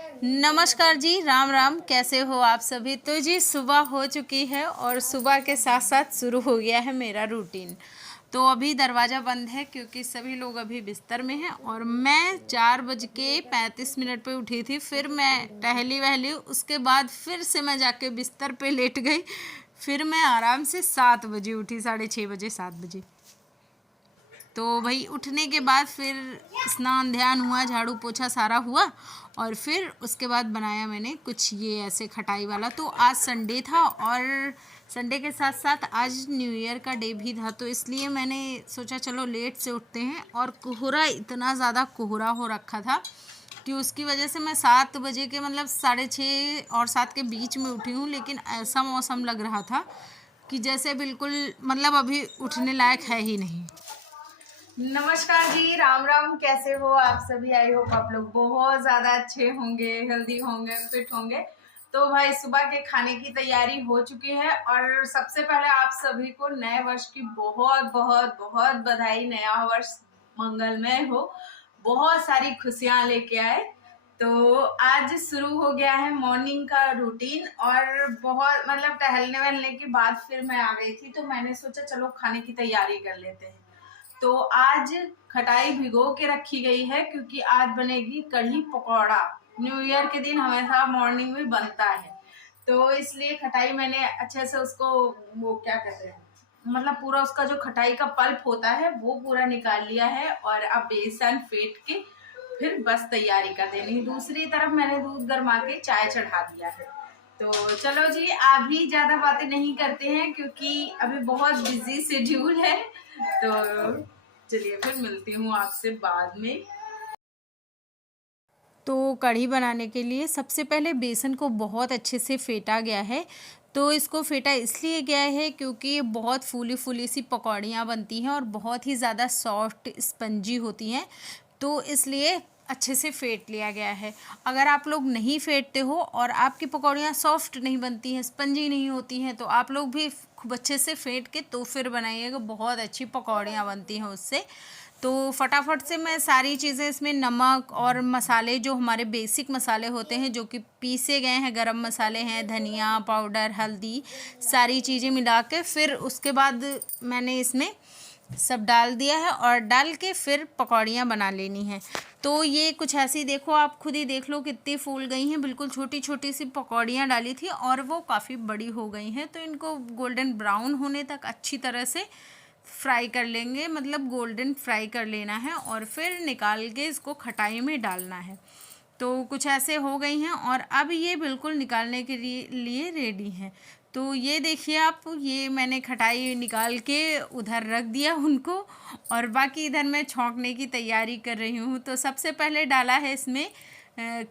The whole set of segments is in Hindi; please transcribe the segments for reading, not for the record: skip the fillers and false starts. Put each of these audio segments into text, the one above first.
नमस्कार जी, राम राम। कैसे हो आप सभी? तो जी सुबह हो चुकी है और सुबह के साथ साथ शुरू हो गया है मेरा रूटीन। तो अभी दरवाज़ा बंद है क्योंकि सभी लोग अभी बिस्तर में हैं और मैं 4:35 पे उठी थी। फिर मैं टहली वहली, उसके बाद फिर से मैं जाके बिस्तर पे लेट गई। फिर मैं आराम से 7 बजे उठी, 6:30 बजे, 7 बजे। तो भाई उठने के बाद फिर स्नान ध्यान हुआ, झाड़ू पोछा सारा हुआ और फिर उसके बाद बनाया मैंने कुछ ये ऐसे खटाई वाला। तो आज संडे था और संडे के साथ साथ आज न्यू ईयर का डे भी था, तो इसलिए मैंने सोचा चलो लेट से उठते हैं। और कोहरा, इतना ज़्यादा कोहरा हो रखा था कि उसकी वजह से मैं 7 बजे के मतलब 6:30 और 7 के बीच में उठी हूँ। लेकिन ऐसा मौसम लग रहा था कि जैसे बिल्कुल मतलब अभी उठने लायक है ही नहीं। नमस्कार जी, राम राम। कैसे हो आप सभी? आई होप आप लोग बहुत ज़्यादा अच्छे होंगे, हेल्दी होंगे, फिट होंगे। तो भाई सुबह के खाने की तैयारी हो चुकी है और सबसे पहले आप सभी को नए वर्ष की बहुत बहुत बहुत बधाई। नया वर्ष मंगलमय हो, बहुत सारी खुशियाँ लेके आए। तो आज शुरू हो गया है मॉर्निंग का रूटीन और बहुत मतलब टहलने वहलने के बाद फिर मैं आ गई थी, तो मैंने सोचा चलो खाने की तैयारी कर लेते हैं। तो आज खटाई भिगो के रखी गई है क्योंकि आज बनेगी कढ़ी पकौड़ा। न्यू ईयर के दिन हमेशा मॉर्निंग में बनता है, तो इसलिए खटाई मैंने अच्छे से उसको, वो क्या कहते हैं, मतलब पूरा उसका जो खटाई का पल्प होता है वो पूरा निकाल लिया है। और अब बेसन फेंट के फिर बस तैयारी कर देनी। दूसरी तरफ मैंने दूध गर्मा के चाय चढ़ा दिया है। तो चलो जी, अभी ज़्यादा बातें नहीं करते हैं क्योंकि अभी बहुत बिजी शेड्यूल है। तो चलिए फिर मिलती हूँ आपसे बाद में। तो कढ़ी बनाने के लिए सबसे पहले बेसन को बहुत अच्छे से फेंटा गया है। तो इसको फेंटा इसलिए गया है क्योंकि ये बहुत फूली फूली सी पकौड़ियाँ बनती हैं और बहुत ही ज़्यादा सॉफ्ट स्पंजी होती हैं, तो इसलिए अच्छे से फेंट लिया गया है। अगर आप लोग नहीं फेंटते हो और आपकी पकौड़ियाँ सॉफ्ट नहीं बनती हैं, स्पंजी नहीं होती हैं, तो आप लोग भी खूब अच्छे से फेंट के तो फिर बनाइएगा, बहुत अच्छी पकौड़ियाँ बनती हैं उससे। तो फटाफट से मैं सारी चीज़ें इसमें, नमक और मसाले जो हमारे बेसिक मसाले होते हैं जो कि पीसे गए हैं, गरम मसाले हैं, धनिया पाउडर, हल्दी, सारी चीज़ें मिला के फिर उसके बाद मैंने इसमें सब डाल दिया है और डाल के फिर पकौड़ियाँ बना लेनी हैं। तो ये कुछ ऐसी, देखो आप खुद ही देख लो कितनी फूल गई हैं। बिल्कुल छोटी छोटी सी पकौड़ियाँ डाली थी और वो काफ़ी बड़ी हो गई हैं। तो इनको गोल्डन ब्राउन होने तक अच्छी तरह से फ्राई कर लेंगे, मतलब गोल्डन फ्राई कर लेना है और फिर निकाल के इसको खटाई में डालना है। तो कुछ ऐसे हो गई हैं और अब ये बिल्कुल निकालने के लिए रेडी हैं। तो ये देखिए आप, ये मैंने खटाई निकाल के उधर रख दिया उनको और बाकी इधर मैं छौंकने की तैयारी कर रही हूँ। तो सबसे पहले डाला है इसमें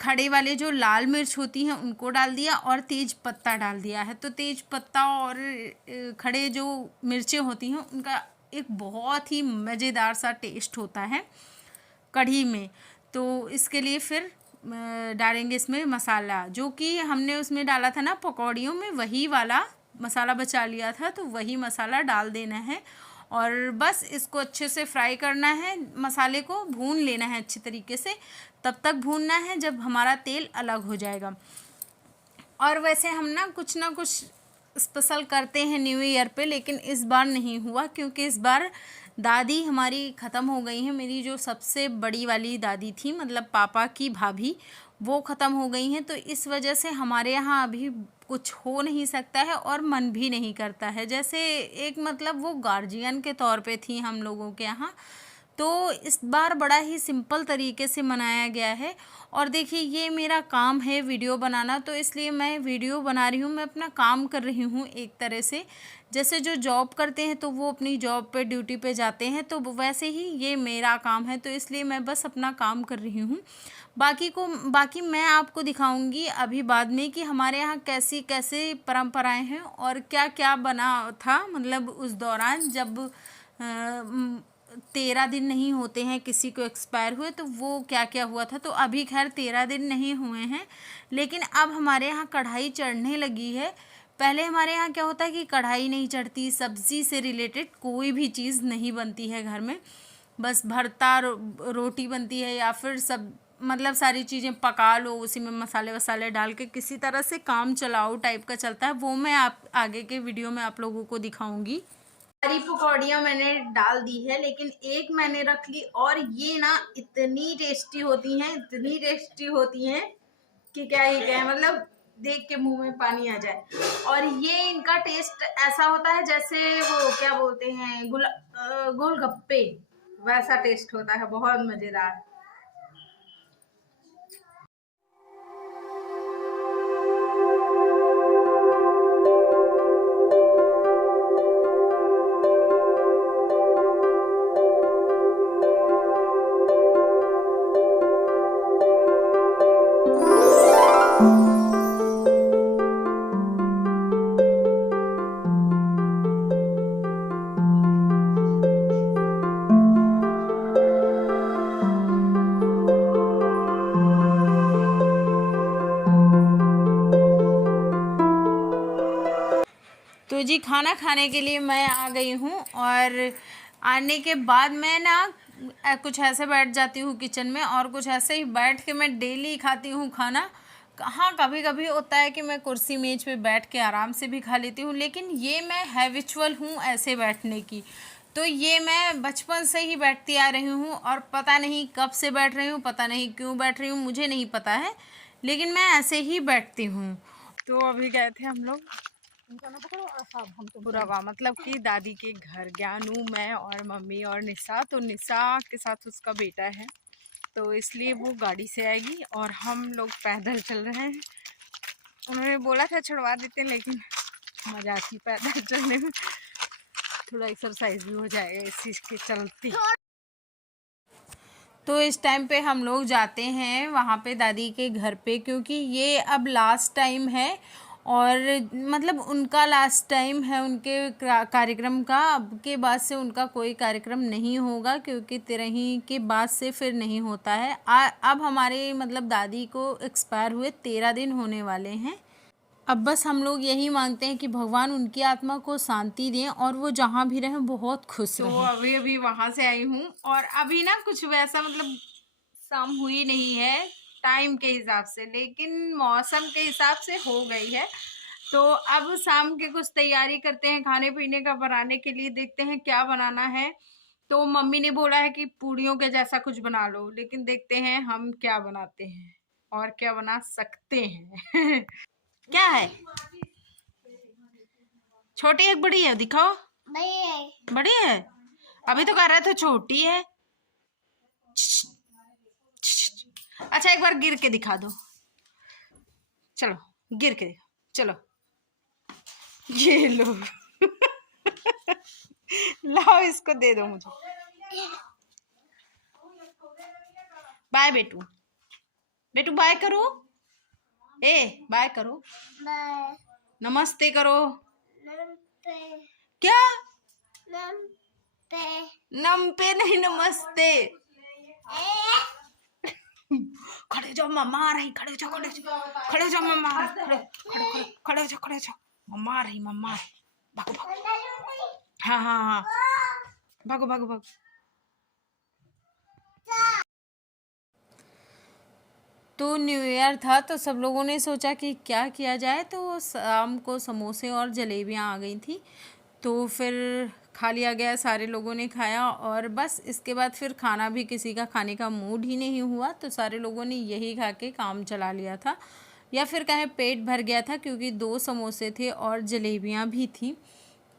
खड़े वाले जो लाल मिर्च होती हैं उनको डाल दिया और तेज पत्ता डाल दिया है। तो तेज पत्ता और खड़े जो मिर्चें होती हैं उनका एक बहुत ही मज़ेदार सा टेस्ट होता है कढ़ी में। तो इसके लिए फिर डालेंगे इसमें मसाला, जो कि हमने उसमें डाला था ना पकौड़ियों में, वही वाला मसाला बचा लिया था, तो वही मसाला डाल देना है और बस इसको अच्छे से फ्राई करना है। मसाले को भून लेना है अच्छी तरीके से, तब तक भूनना है जब हमारा तेल अलग हो जाएगा। और वैसे हम ना कुछ स्पेशल करते हैं न्यू ईयर पे, लेकिन इस बार नहीं हुआ क्योंकि इस बार दादी हमारी ख़त्म हो गई हैं। मेरी जो सबसे बड़ी वाली दादी थी, मतलब पापा की भाभी, वो ख़त्म हो गई हैं। तो इस वजह से हमारे यहाँ अभी कुछ हो नहीं सकता है और मन भी नहीं करता है। जैसे एक मतलब वो गार्जियन के तौर पे थी हम लोगों के यहाँ। तो इस बार बड़ा ही सिंपल तरीके से मनाया गया है। और देखिए ये मेरा काम है वीडियो बनाना, तो इसलिए मैं वीडियो बना रही हूँ, मैं अपना काम कर रही हूँ एक तरह से। जैसे जो जॉब करते हैं तो वो अपनी जॉब पे ड्यूटी पे जाते हैं, तो वैसे ही ये मेरा काम है, तो इसलिए मैं बस अपना काम कर रही हूँ। बाकी मैं आपको दिखाऊंगी अभी बाद में कि हमारे यहाँ कैसी कैसे परंपराएं हैं और क्या क्या बना था, मतलब उस दौरान जब 13 दिन नहीं होते हैं किसी को एक्सपायर हुए, तो वो क्या क्या हुआ था। तो अभी खैर 13 दिन नहीं हुए हैं, लेकिन अब हमारे यहाँ कढ़ाई चढ़ने लगी है। पहले हमारे यहाँ क्या होता है कि कढ़ाई नहीं चढ़ती, सब्ज़ी से रिलेटेड कोई भी चीज़ नहीं बनती है घर में, बस भरता रोटी बनती है या फिर सब मतलब सारी चीज़ें पका लो, उसी में मसाले वसाले डाल के किसी तरह से काम चलाओ टाइप का चलता है, वो मैं आप आगे के वीडियो में आप लोगों को दिखाऊंगी। सारी पकौड़ियाँ मैंने डाल दी है, लेकिन एक मैंने रख ली, और ये ना इतनी टेस्टी होती हैं, इतनी टेस्टी होती हैं कि क्या ही कहें, मतलब देख के मुंह में पानी आ जाए। और ये इनका टेस्ट ऐसा होता है जैसे वो क्या बोलते हैं, गोलगप्पे, वैसा टेस्ट होता है, बहुत मजेदार। तो जी खाना खाने के लिए मैं आ गई हूँ, और आने के बाद मैं ना कुछ ऐसे बैठ जाती हूँ किचन में, और कुछ ऐसे ही बैठ के मैं डेली खाती हूँ खाना। हाँ, कभी कभी होता है कि मैं कुर्सी मेज पे बैठ के आराम से भी खा लेती हूँ, लेकिन ये मैं हैबिचुअल हूँ ऐसे बैठने की। तो ये मैं बचपन से ही बैठती आ रही हूँ, और पता नहीं कब से बैठ रही हूँ, पता नहीं क्यों बैठ रही हूँ, मुझे नहीं पता है, लेकिन मैं ऐसे ही बैठती हूँ। तो अभी गए थे हम लोग पुरावा, मतलब कि दादी के घर, ज्ञानू, मैं और मम्मी और निशा। तो निशा के साथ उसका बेटा है, तो इसलिए वो गाड़ी से आएगी और हम लोग पैदल चल रहे हैं। उन्होंने बोला था छुड़वा देते, लेकिन मजा आती पैदल चलने में, थोड़ा एक्सरसाइज भी हो जाएगा इस चीज़ के चलते। तो इस टाइम पे हम लोग जाते हैं वहाँ पे दादी के घर पे, क्योंकि ये अब लास्ट टाइम है, और मतलब उनका लास्ट टाइम है उनके कार्यक्रम का। अब के बाद से उनका कोई कार्यक्रम नहीं होगा, क्योंकि तिरही के बाद से फिर नहीं होता है। अब हमारे मतलब दादी को एक्सपायर हुए 13 दिन होने वाले हैं। अब बस हम लोग यही मांगते हैं कि भगवान उनकी आत्मा को शांति दें, और वो जहाँ भी रहें बहुत खुश रहें। तो अभी अभी वहाँ से आई हूँ, और अभी ना कुछ वैसा मतलब शाम हुई नहीं है टाइम के हिसाब से, लेकिन मौसम के हिसाब से हो गई है। तो अब शाम के कुछ तैयारी करते हैं खाने पीने का बनाने के लिए, देखते हैं क्या बनाना है। तो मम्मी ने बोला है कि पूड़ियों के जैसा कुछ बना लो, लेकिन देखते हैं हम क्या बनाते हैं और क्या बना सकते हैं। क्या है, छोटी है बड़ी है, दिखाओ। बड़ी है। बड़ी है, अभी तो कह रहे थे छोटी है। अच्छा एक बार गिर के दिखा दो, चलो गिर के दिखा, चलो ये लो। लाओ इसको दे दो मुझे। बाय बेटू, बेटू बाय करो, ए बाय करो, बाय, नमस्ते करो। नमस्ते क्या, नमस्ते, नमस्ते नहीं नमस्ते। खड़े जाओ मम्मा आ रही, खड़े जाओ, खड़े जाओ, खड़े जाओ मम्मा आ रही, खड़े खड़े खड़े खड़े जाओ, खड़े जाओ, मम्मा आ रही, मम्मा आ रही, भागो भागो, हाँ हाँ हाँ, भागो भागो भागो। तो न्यू ईयर था, तो सब लोगों ने सोचा कि क्या किया जाए, तो शाम को समोसे और जलेबियाँ आ गई थी, तो फिर खा लिया गया, सारे लोगों ने खाया, और बस इसके बाद फिर खाना भी किसी का खाने का मूड ही नहीं हुआ, तो सारे लोगों ने यही खा के काम चला लिया था, या फिर कहें पेट भर गया था, क्योंकि 2 समोसे थे और जलेबियाँ भी थी।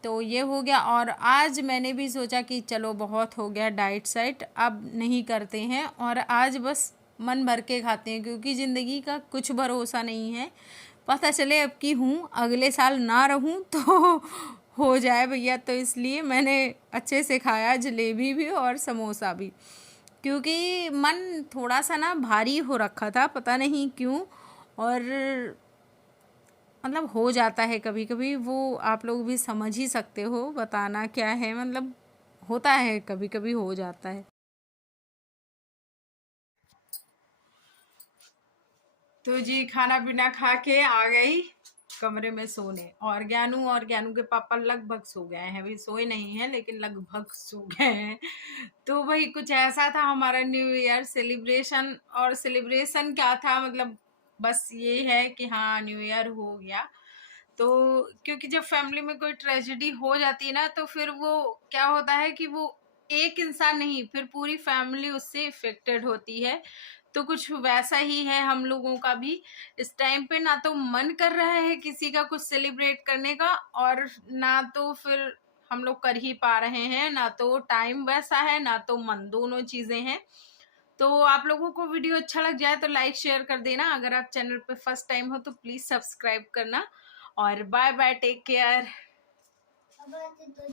तो ये हो गया, और आज मैंने भी सोचा कि चलो बहुत हो गया डाइट साइट, अब नहीं करते हैं, और आज बस मन भर के खाते हैं, क्योंकि ज़िंदगी का कुछ भरोसा नहीं है, पता चले अब की हूँ अगले साल ना रहूँ तो हो जाए भैया। तो इसलिए मैंने अच्छे से खाया, जलेबी भी और समोसा भी, क्योंकि मन थोड़ा सा ना भारी हो रखा था, पता नहीं क्यों, और मतलब हो जाता है कभी कभी, वो आप लोग भी समझ ही सकते हो बताना क्या है, मतलब होता है कभी कभी हो जाता है। तो जी खाना पीना खा के आ गई, कमरे में सोने। और ज्ञानू के पापा लगभग सो गए हैं, अभी सोए नहीं हैं लेकिन लगभग सो गए हैं। तो वही कुछ ऐसा था हमारा न्यू ईयर सेलिब्रेशन। और सेलिब्रेशन क्या था, मतलब बस ये है कि हाँ न्यू ईयर हो गया। तो क्योंकि जब फैमिली में कोई ट्रेजेडी हो जाती है ना, तो फिर वो क्या होता है कि वो एक इंसान नहीं, फिर पूरी फैमिली उससे इफेक्टेड होती है। तो कुछ वैसा ही है हम लोगों का भी। इस टाइम पे ना तो मन कर रहा है किसी का कुछ सेलिब्रेट करने का, और ना तो फिर हम लोग कर ही पा रहे हैं, ना तो टाइम वैसा है ना तो मन, दोनों चीजें हैं। तो आप लोगों को वीडियो अच्छा लग जाए तो लाइक शेयर कर देना। अगर आप चैनल पे फर्स्ट टाइम हो तो प्लीज सब्सक्राइब करना। और बाय बाय, टेक केयर।